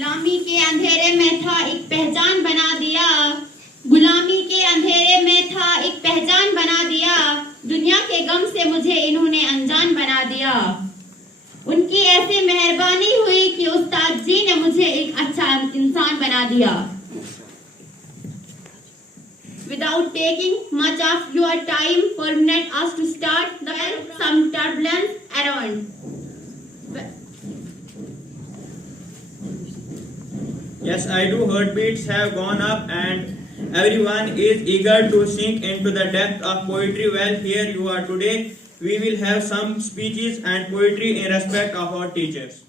गुलामी के अंधेरे में था एक पहचान बना दिया, गुलामी के अंधेरे में था एक पहचान बना दिया, दुनिया के गम से मुझे इन्होंने अनजान बना दिया। उनकी ऐसी मेहरबानी हुई कि उस्ताद जी ने मुझे एक अच्छा इंसान बना दिया। Without taking much of your time, permit us to start. There some turbulence around. Yes, I do. Heartbeats have gone up and everyone is eager to sink into the depth of poetry. Well, here you are today. We will have some speeches and poetry in respect of our teachers.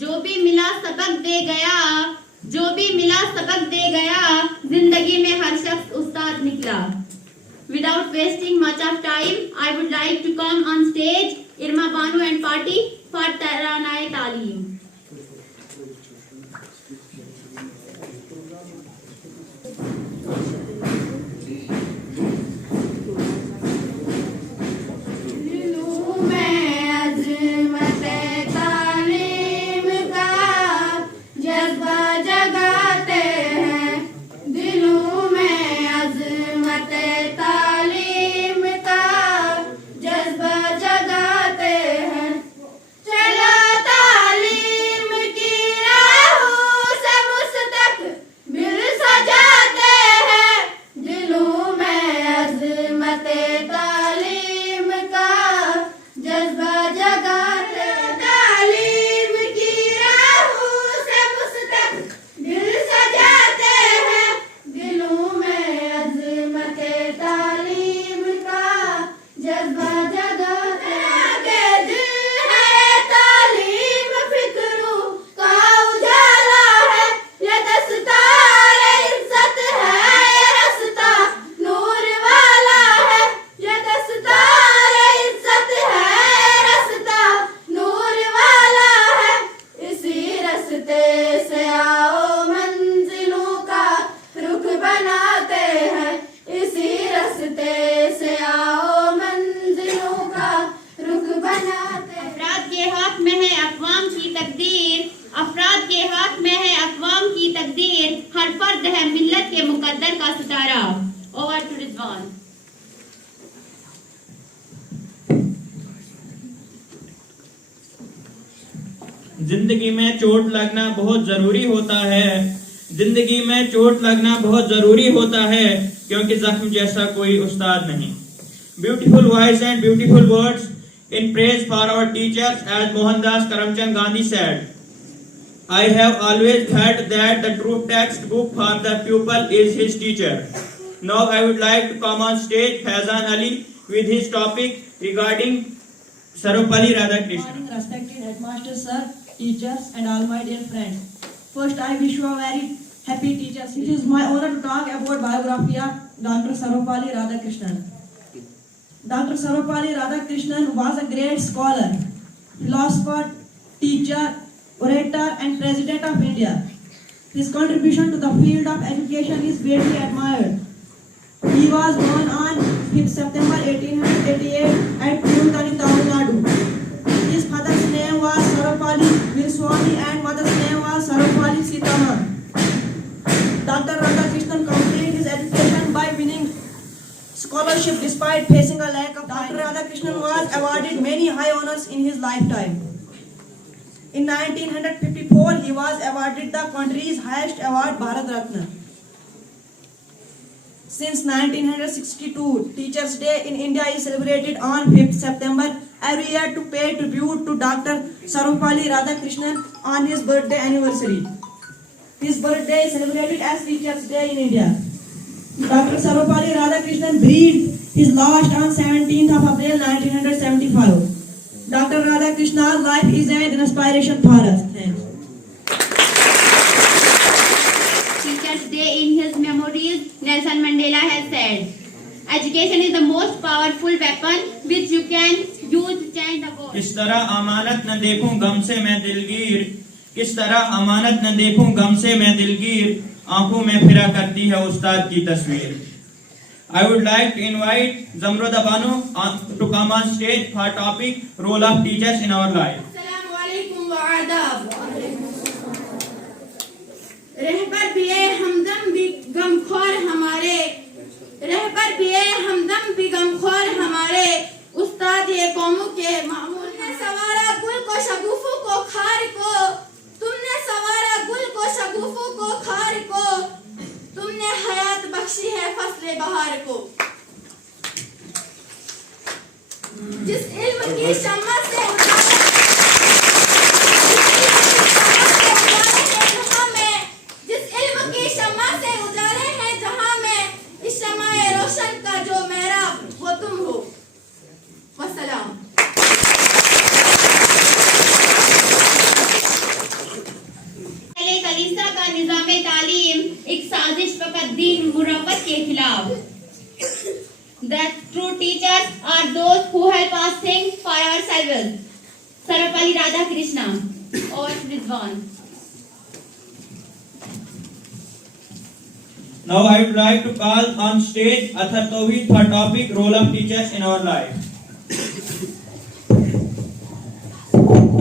जो भी मिला सबक दे गया, जो भी मिला सबक दे गया, जिंदगी में हर शख्स उस्ताद निकला। Without wasting much of time, I would like to come on stage Irma Banu and party for Taranai Taaleem. जिंदगी में चोट लगना बहुत जरूरी होता है, जिंदगी में चोट लगना बहुत जरूरी होता है, क्योंकि जख्म जैसा कोई उस्ताद नहीं। Beautiful voice and beautiful words in praise for our teachers, as Mohandas Karamchand Gandhi said, I have always felt that the true textbook for the pupil is his teacher. Now I would like to come on stage Faizan Ali with his topic regarding Sarvapalli Radhakrishnan. Good morning, respected headmaster sir, teachers and all my dear friends. First I wish you a very happy teachers. It is my honor to talk about biography of Dr. Sarvapalli Radhakrishnan. Dr. Sarvapalli Radhakrishnan was a great scholar, philosopher, teacher, orator and president of India. His contribution to the field of education is greatly admired. He was born on 5th September 1888 at Tirupati, Tamil Nadu. His father's name was Sarvapalli Veeraswamy and mother's name was Sarvapalli Sitama. Dr. Radhakrishnan completed his education by winning scholarship despite facing a lack of time. Dr. Radhakrishnan was awarded many high honors in his lifetime. In 1954, he was awarded the country's highest award, Bharat Ratna. Since 1962, Teachers' Day in India is celebrated on 5th September every year to pay tribute to Dr. Sarvapalli Radhakrishnan on his birthday anniversary. His birthday is celebrated as Teachers' Day in India. Dr. Sarvapalli Radhakrishnan breathed his last on 17th of April 1975. Dr. Radhakrishnan's life is an inspiration for us. Thanks. Teachers' Day in his memories, Nelson Mandela has said, education is the most powerful weapon which you can use to change the world. किस तरह अमानत न देखूं गम से मैं दिलगीर, किस तरह अमानत न देखूं गम से मैं दिलगीर, आंखों में फिरा करती है उस्ताद की तस्वीर। I would like to invite Zamruda Banu to come on stage for topic role of teachers in our life. अस्सलामुअलैकुम व आदाब। रहबर भी हमदम भी गमखोर हमारे, रहबर भी हमदम भी गमखोर हमारे, उस्ताद ये कौमों के मामूल ने सवारा गुल को शगुफों को खार को, तुमने सवारा गुल को शगुफों को खार को, तुमने हयात बख्शी है फसले बहार को। जिस इल्म की शम्मा से जिस इल्म की शम्मा से उजाले हैं जहां में, इस शमाए रोशन का जो मेहराब वो तुम हो। वस्सलाम। कलीसिया का निज़ाम तालीम एक साजिश फकत दीन मुरव्वत के खिलाफ। The true teachers are those who help us think for ourselves. Sarvapalli Radhakrishna or Ridwan. Now I would like to call on stage Athar Tawheed for topic role of teachers in our life.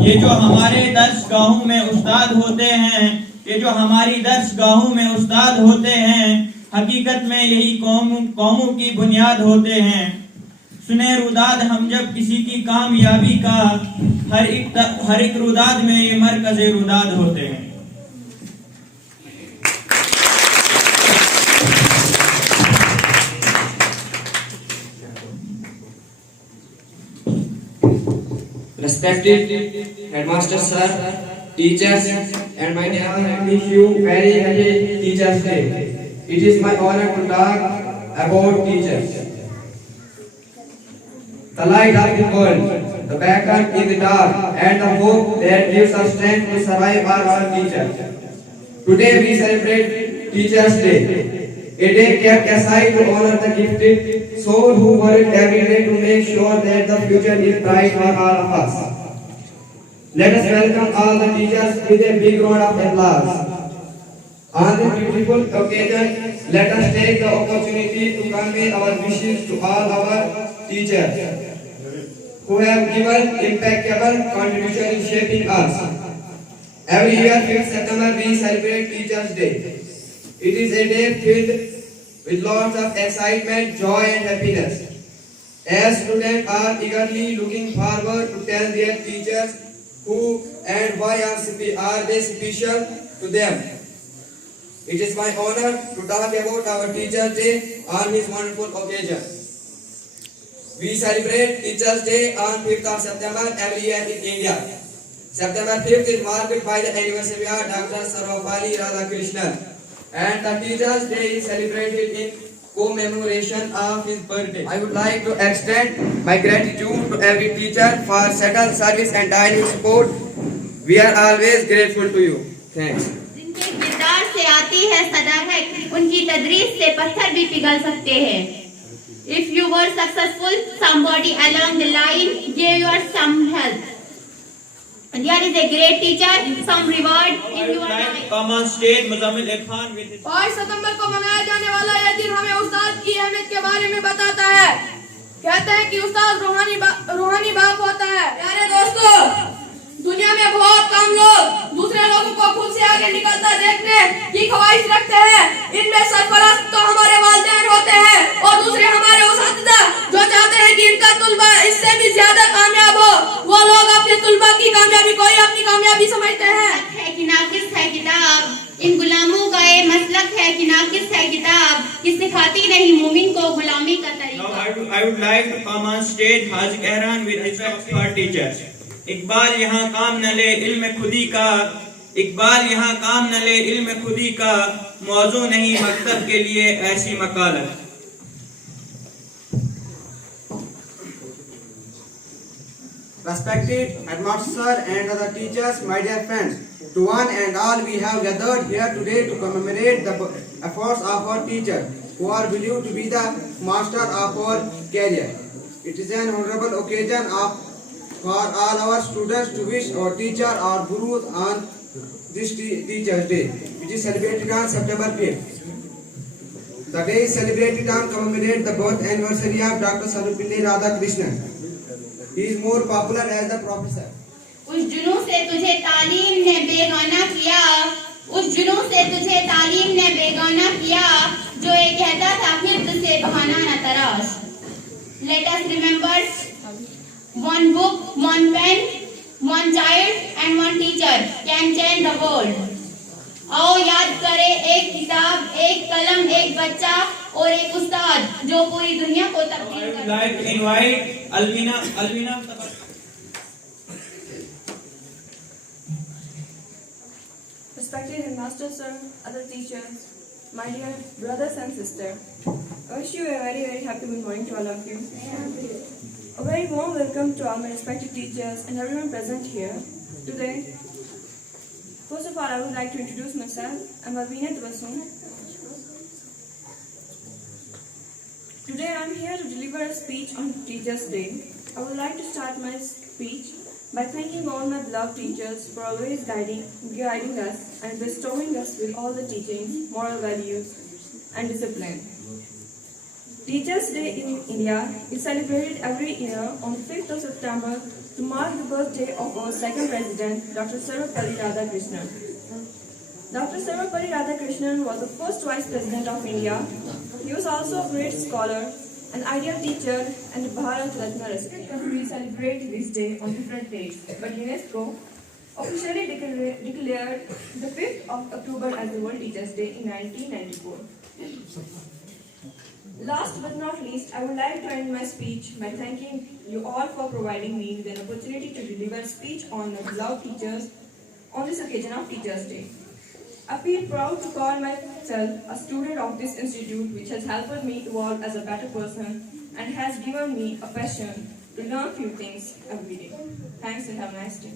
ये जो हमारे दर्सगाहों में उस्ताद होते हैं, ये जो हमारी दर्सगाहों में उस्ताद होते हैं, हकीकत में यही कौमों की बुनियाद होते हैं। सुने रुदाद हम जब किसी की कामयाबी का, हर एक रुदाद में ये मरकज़े रुदाद होते हैं। Respected Headmaster Sir, teachers, and my dear friends, I wish you very happy Teachers Day. It is my honor to talk about teachers. The light of the world, the beacon in the dark, and the hope that gives us strength to survive are our teachers. Today we celebrate Teachers Day, a day kept aside to honor the gifted soul who work every day to make sure that the future is bright for all of us. Let us welcome all the teachers with a big round of applause. On this beautiful occasion, let us take the opportunity to convey our wishes to all our teachers who have given impeccable contribution in shaping us. Every year, 5th September, we celebrate Teachers Day. It is a day filled with lots of excitement, joy and happiness. As students are eagerly looking forward to tell their teachers who and why are they special to them. It is my honor to talk about our Teachers Day on this wonderful occasion. We celebrate Teachers Day on 5th of September every year in India. September 5th is marked by the anniversary of Dr. Sarvapalli Radhakrishnan, and the Teachers Day is celebrated in commemoration of his birthday. I would like to extend my gratitude to every teacher for settled service and daily support. We are always grateful to you. Thanks. जिनके किरदार से आती है सदाकत, उनकी तदरीस से पत्थर भी पिघल सकते हैं। If you were successful, somebody along the line gave you some help. And there is a great teacher, some reward in I would your like to life. come on stage Muzammil Khan with his 5 सितंबर को मनाया जाने वाला यह दिन हमें उस्ताद की अहमियत के बारे में बताता है। कहते हैं कि उस्ताद रूहानी बाप होता है। प्यारे दोस्तों, दुनिया में बहुत कम लोग दूसरे लोगों को खुद से आगे निकलता देखने की ख्वाहिश रखते हैं। इनमें सरपरस्त तो हमारे वालिदैन होते हैं और दूसरे हमारे उस्ताद जो चाहते हैं कि इनका तुलबा इससे भी ज्यादा कामयाब हो। वो लोग अपने तुलबा की कामयाबी को ही अपनी कामयाबी समझते हैं। है कि नाकिस है किताब, इन गुलामों का ये मसलक है कि नाकिस है किताब, कि सिखाती नहीं मुमिन को गुलामी का Now तरीका। I would like to come on stage Haji Kehran with respect for teachers. Iqbal यहाँ काम न ले इल्म खुदी का, इकबाल यहाँ काम न ले इल्म खुदी का, मौजू नहीं मकतब के लिए ऐसी मकालत। Respected Headmaster and other teachers, my dear friends, to one and all we have gathered here today to commemorate the efforts of our teachers, who are believed to be the master of our career. It is an honorable occasion for all our students to wish our teacher, our gurus on this Teachers Day, which is celebrated on September 5th. The day is celebrated and commemorate the birth anniversary of Dr. Sarvapalli Radhakrishnan. He is more popular as the professor. उस जुनून से तुझे तालीम ने बेगाना किया, उस जुनून से तुझे तालीम ने बेगाना किया, जो ये कहता था फिर तुझसे बहाना न तराश. Let us remember one book, one pen, one child and one teacher can change the world. आओ याद करें एक किताब, एक कलम, एक बच्चा और एक उस्ताद जो पूरी दुनिया को तब्दील कर. Like to invite Alvina. Respected headmaster sir, other teachers, my dear brothers and sisters, I wish you a very very happy good morning to all of you. A very warm welcome to all my respected teachers and everyone present here today. First of all, I would like to introduce myself. I'm Alvina Tabassum. Today I'm here to deliver a speech on Teachers' Day. I would like to start my speech by thanking all my beloved teachers for always guiding us and bestowing us with all the teachings, moral values and discipline. Teachers' Day in India is celebrated every year on the 5th of September to mark the birthday of our second president, Dr. Sarvapalli Radhakrishnan. Dr. Sarvapalli Radhakrishnan was the first vice president of India. He was also a great scholar, an ideal teacher, and a Bharat Ratna recipient. We celebrate this day on different days, but UNESCO officially declared the 5th of October as the World Teachers' Day in 1994. Last but not least, I would like to end my speech by thanking you all for providing me with an opportunity to deliver a speech on my beloved teachers on this occasion of Teachers' Day. I feel proud to call myself a student of this institute, which has helped me evolve as a better person and has given me a passion to learn few things every day. Thanks and have a nice day.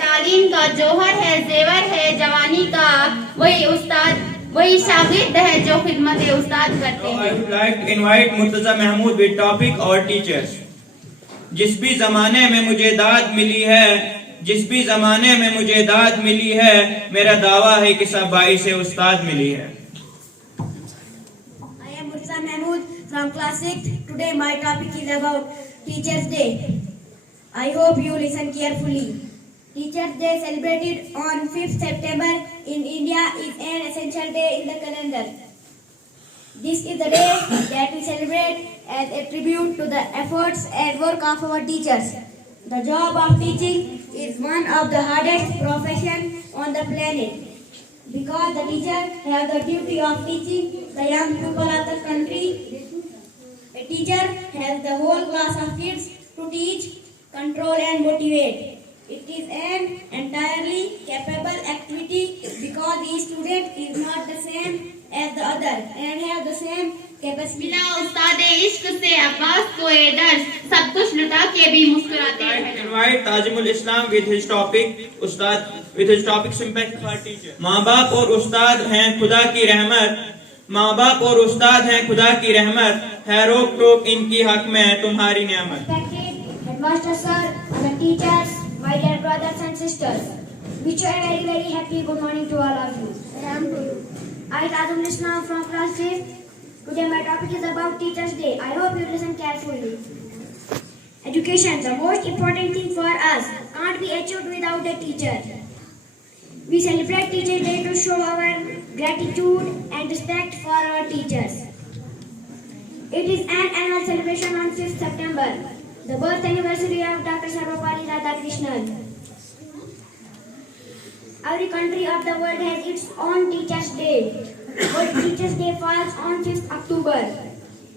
तालीम का जौहर है, जेवर है जवानी का, वही उस्ताद, वही शागिर्द है जो खिदमत उस्ताद करते हैं. I would like to invite Murtaza Mahmood with topic और teachers. जिस भी जमाने में मुझे दाद मिली है, जिस भी जमाने में मुझे दाद मिली है, मेरा दावा है कि सब भाई से उस्ताद मिली है. I am Murtaza Mahmood from class 6. Today my topic is about Teachers' Day. I hope you listen carefully. Teachers' Day celebrated on 5th September in India is an essential day in the calendar. This is the day that we celebrate as a tribute to the efforts and work of our teachers. The job of teaching is one of the hardest professions on the planet because the teacher has the duty of teaching the young people of the country. A teacher has the whole class of kids to teach, control and motivate. It is an entirely capable activity because each student is not the same as the other and have the same capacity. बिना उस्ताद इश्क से अब्बास को ये दर्स सब कुछ लुटा के भी मुस्कुराते हैं. Invite Tajimul Islam with his topic sympathy for teacher. माँ बाप और उस्ताद हैं खुदा की रहमत, माँ बाप और उस्ताद हैं खुदा की रहमत, है रोक टोक इनकी हक में तुम्हारी नियामत. Respected headmaster sir, other teachers, my dear brothers and sisters, wish you a very very happy good morning to all of you. I Tajimul Islam from class 5. Today my topic is about Teachers' Day. I hope you listen carefully. Education, the most important thing for us, can't be achieved without a teacher. We celebrate Teachers' Day to show our gratitude and respect for our teachers. It is an annual celebration on 5th September, the birth anniversary of Dr. Sarvapalli Radhakrishnan. Every country of the world has its own Teachers' Day. World Teachers' Day falls on 5th October.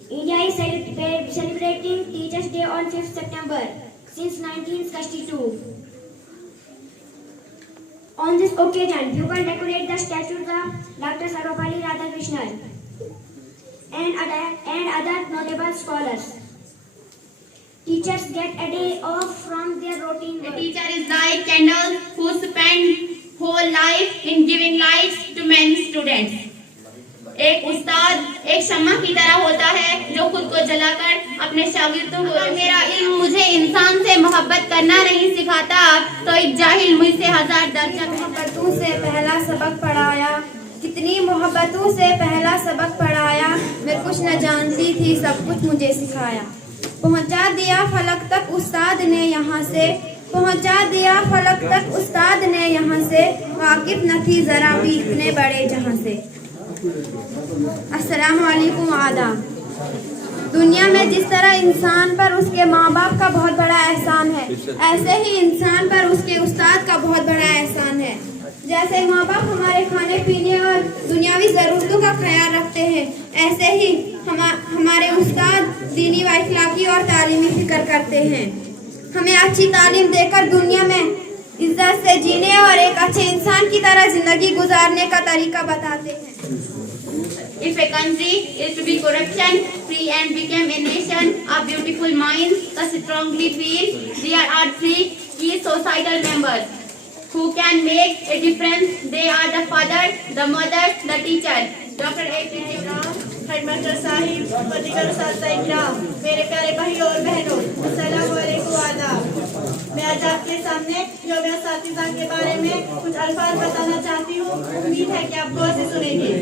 India is celebrating Teachers' Day on 5th September since 1962. On this occasion, people decorate the statues of Dr. Sarvapalli Radhakrishnan and other notable scholars. Teachers get a day off from their routine A work. teacher is like candles who spend whole life in giving lights to many students. एक उस्ताद एक शम्मा की तरह होता है जो खुद को जलाकर अपने शागिर्दों को। अगर मेरा इल्म मुझे इंसान से मोहब्बत करना नहीं सिखाता तो एक जाहिल मुझसे 1000 दर्जा मोहब्बतों से पहला सबक पढ़ाया, कितनी मोहब्बतों से पहला सबक पढ़ाया। मैं कुछ न जानती थी, सब कुछ मुझे सिखाया। पहुंचा दिया फलक तक उस्ताद ने यहाँ से, पहुंचा दिया फलक तक उस्ताद ने यहाँ से। वाकिफ न थी जरा भी इतने बड़े जहाँ से। अस्सलाम वालेकुम आदाब। दुनिया में जिस तरह इंसान पर उसके माँ बाप का बहुत बड़ा एहसान है, ऐसे ही इंसान पर उसके उस्ताद का बहुत बड़ा एहसान है। जैसे माँ बाप हमारे खाने पीने और दुनियावी ज़रूरतों का ख्याल रखते हैं, ऐसे ही हमारे उस्ताद दीनी व इखलाकी और तालीमी फिक्र करते हैं। हमें अच्छी तालीम देकर दुनिया में इज्जत से जीने और एक अच्छे इंसान की तरह जिंदगी गुजारने का तरीका बताते हैं। If a country is to be corruption free and become a nation of beautiful minds, thus strongly feel there are 3 key societal members who can make a difference. They are the father, the mother, the teacher. Dr. A.P.J. Headmaster साहिब, पतिकर साथी इकराम, मेरे प्यारे भाइयों और बहनों, अस्सलाम वालेकुम आदाब। मैं आज आपके सामने योम असातिज़ा के बारे में कुछ अल्फाज बताना चाहती हूँ। उम्मीद है कि आप गौर से सुनेंगे।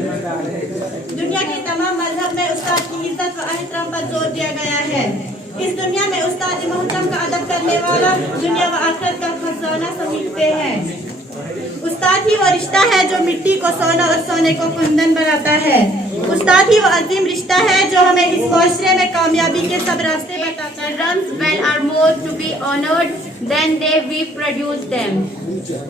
दुनिया के तमाम मजहब में उस्ताद की इज्जत व एहतराम पर जोर दिया गया है। इस दुनिया में उस्ताद मोहतरम का अदब करने वाला दुनिया व आखिरत का खजाना समेटते हैं। उस्ताद ही वो रिश्ता है जो मिट्टी को सोना और सोने को कुंदन बनाता है। उस्ताद ही वो अजीम रिश्ता है जो हमें इस माशरे में कामयाबी के सब रास्ते बताता है। Children are more to be honored than they we produce them.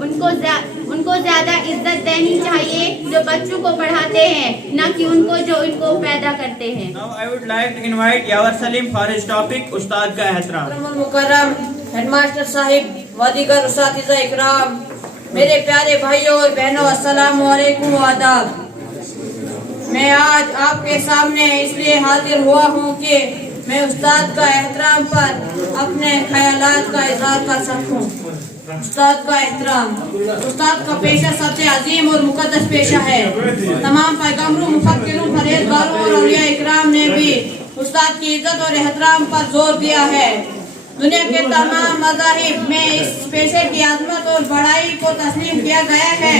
उनको ज्यादा इज्जत देनी चाहिए जो बच्चों को पढ़ाते हैं, न कि उनको जो इनको पैदा करते हैं। Now I would like to invite Yawar Salim for his topic उस्ताद का एहतराम। मुकर्रम हेडमास्टर साहिब, वादीगर उस्तादिज़ा इकराम, मेरे प्यारे भाइयों और बहनों, अस्सलाम वालेकुम आदाब। मैं आज आपके सामने इसलिए हाजिर हुआ हूँ कि मैं उस्ताद का एहतराम पर अपने ख्यालात का इज़हार कर सकूँ। उस्ताद का एहतराम, उस्ताद का पेशा सबसे अजीम और मुकद्दस पेशा है। तमाम पैगम्बरों, मुफक्किरों, परहेज़गारों और औलिया इकराम ने भी उस्ताद की इज्जत और एहतराम पर जोर दिया है। दुनिया के तमाम मज़ाहिब में इस पेशे की अजमत और बड़ाई को तस्लीम किया गया है।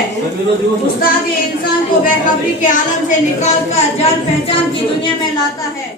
उस्ताद इंसान को बेखबरी के आलम से निकालकर जान पहचान की दुनिया में लाता है।